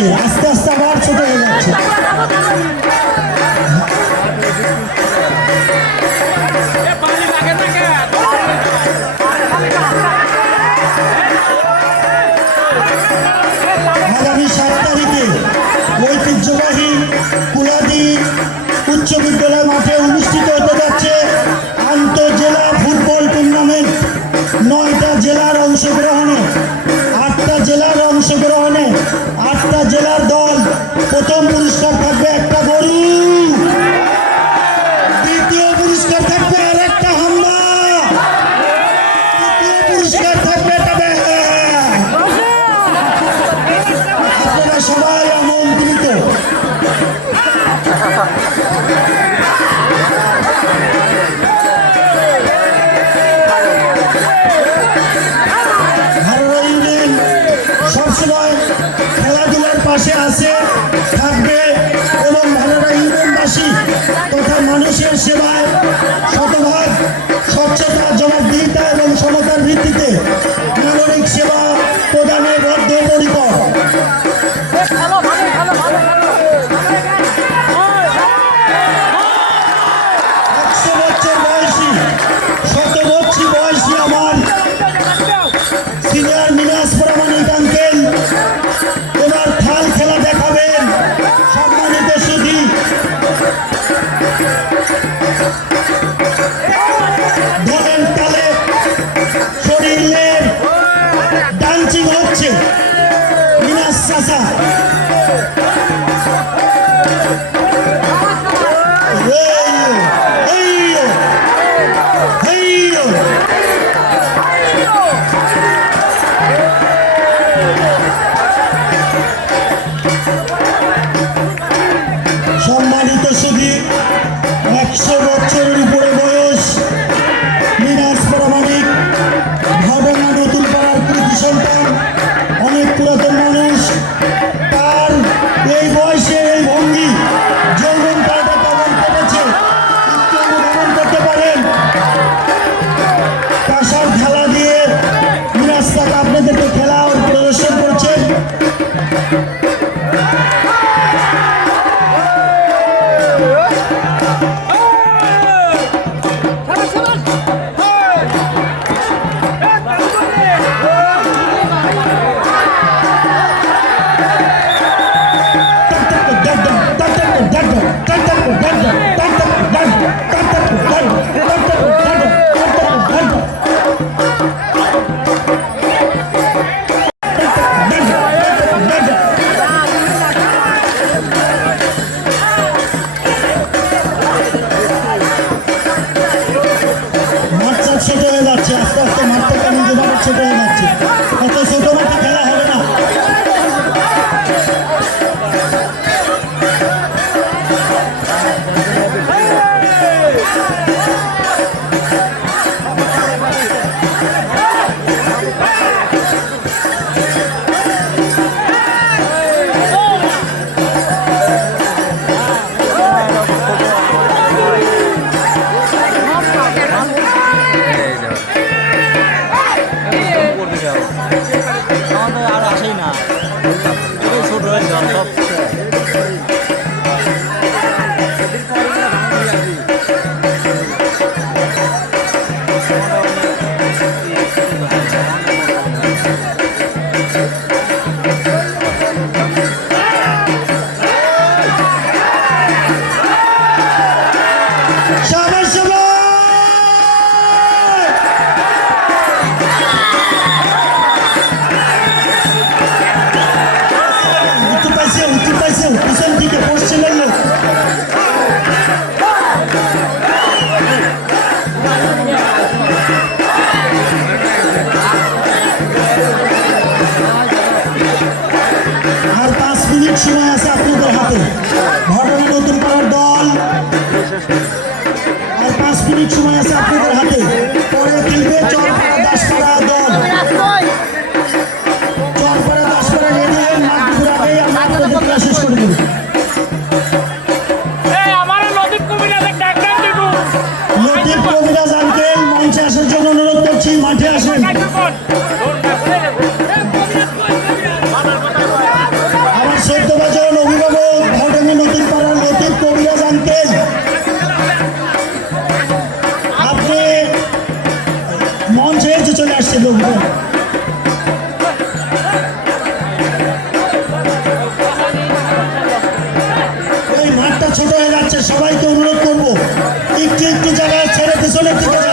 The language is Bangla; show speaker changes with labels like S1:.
S1: যাচ্ছে আস্তে আস্তে আবার ছোট হয়ে যাচ্ছে। আগামী ঐতিহ্যবাহী মাঠে অনুষ্ঠিত যাচ্ছে আন্তঃজেলা ফুটবল টুর্নামেন্ট। নয়টা জেলার অংশগ্রহণে আটটা জেলার অংশগ্রহণে আটটা জেলার দল প্রথম পুরস্কার থাকবে আছে, থাকবে এবং ভালোটা ইউনিয়নবাসী তথা মানুষের সেবায় শতভাগ স্বচ্ছতা, জবাবদিহিতা এবং সমতার ভিত্তিতে নাগরিক সেবা প্রদানের বদ্ধপরিকর। ተሳሳ ছোট যাচ্ছে এত ছোট মাঠে খেলা হবে না।
S2: আমাদের
S1: Shabbat! সময় আছে আপনাদের হাতে। পরে খেলবে চরপাড়া দাসপাড়া দল। চরপাড়া দাসপাড়া রেডি হয়ে মাঠ ঘুরে আমরা আপনাদের খেলা শেষ করে দেবো
S3: এই আমার নদীর কবিরাজের ডাক্তার দেবো
S1: লতিফ কবিরাজ আঙ্কেল মঞ্চে আসার জন্য অনুরোধ করছি মাঠে আসেন আসছে লোকজন ওই মাঠটা ছোট হয়ে যাচ্ছে, সবাইকে অনুরোধ করব। একটু একটু জায়গায় ছেড়ে পেছনের দিকে